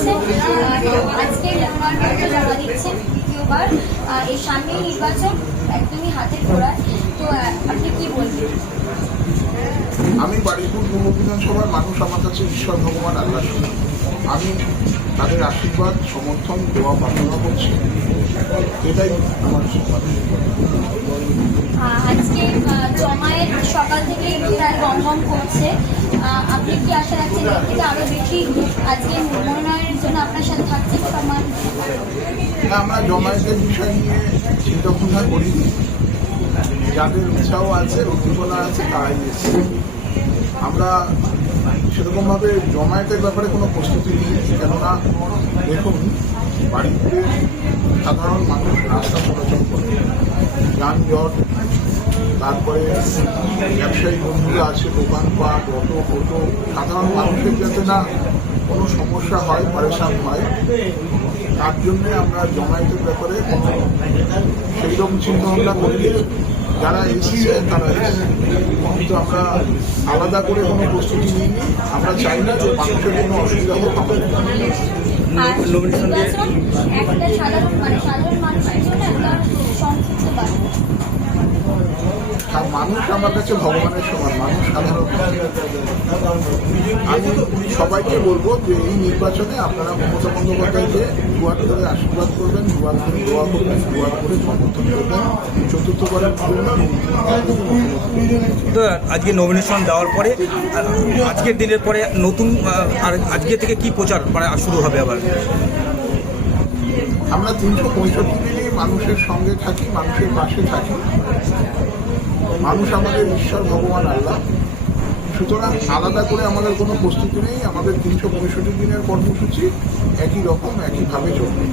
হয়েছে। আজকে মনোনয়নপত্র জমা দিচ্ছেন দ্বিতীয়বার। এই সামনে নির্বাচন একদমই হাতে খোঁড়ায়, তো আপনি কি বলবেন? আমি বারুইপুর পূর্ব বিধানসভার মানুষ আমার কাছে ঈশ্বর ভগবান আল্লাহ। আমি তাদের আশীর্বাদ সমর্থন দেওয়া প্রার্থনা করছি, এটাই আমার আজকে জমায়েত সকাল থেকে প্রায় গমগম করছে, আপনি কি আশা রাখছেন এর থেকে আরো বেশি আজকে মনোনয়নের জন্য আপনার সাথে থাকছে সমাজ? আমরা জমায়েতের বিষয় নিয়ে চিন্তা ভাবনা করিনি। যাদের উৎসাহ আছে, উদ্দীপনা আছে, তারাই এসেছে। আমরা সেরকমভাবে জমায়েতের ব্যাপারে কোনো প্রস্তুতি নিই, কেননা দেখুন বারুইপুরে সাধারণ মানুষ রাস্তা চলাচল করে, যানজট, তারপরে ব্যবসায়ী বন্ধুরা আছে, দোকানপাট, অটো সাধারণ মানুষের যাতে না কোনো সমস্যা হয়, পরেশান হয়, তার জন্যে আমরা জমায়েতের ব্যাপারে সেই রকম চিন্তাভাবনা করি। যারা এসেছে তারা এসেছে, কিন্তু আমরা আলাদা করে কোনো প্রস্তুতি নিইনি। আমরা চাই না যে মানুষের কোনো অসুবিধা হোক। মানুষ আমার কাছে ভগবানের সমান, মানুষ সাধারণ। আমি সবাইকে বলবো যে এই নির্বাচনে আপনারা মমতা বন্দ্যোপাধ্যায়কে দুয়ার করে আশীর্বাদ করবেন, দুয়ার করে দোয়া করবেন, দুয়ার করে সমর্থন করবেন। চতুর্থবারের জন্য তো আজকে নমিনেশন দেওয়ার পরে আজকের দিনের পরে নতুন আর আজকে থেকে কি প্রচার মানে শুরু হবে আবার? আমরা 365 দিনই মানুষের সঙ্গে থাকি, মানুষের পাশে থাকি। মানুষ আমাদের ঈশ্বর ভগবান আল্লাহ, সুতরাং আলাদা করে আমাদের কোনো প্রস্তুতি নেই। আমাদের 365 দিনের কর্মসূচি একই রকম, একইভাবে চলবে।